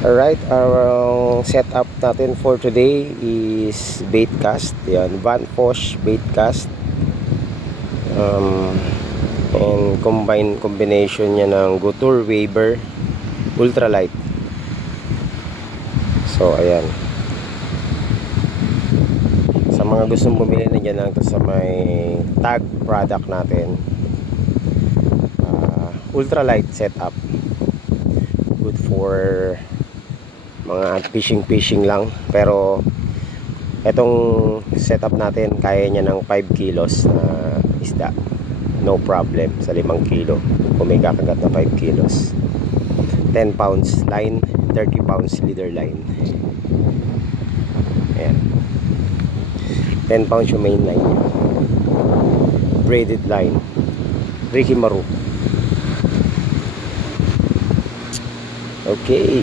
Alright, our setup natin for today is bait cast. Yan, Vanfosh bait cast. And combination niya ng Gutur Waver Ultralight. So, ayan. Sa mga gustong bumili, nandiyan lang ito sa may tag product natin. Ultralight setup. Good for mga fishing lang, pero etong setup natin kaya niya ng 5 kilos na isda, no problem sa 5 kilo kung may kakagat na 5 kilos. 10 pounds line, 30 pounds leader line. Ayan, 10 pounds yung main line niya, braided line, Ricky Maru. Okay.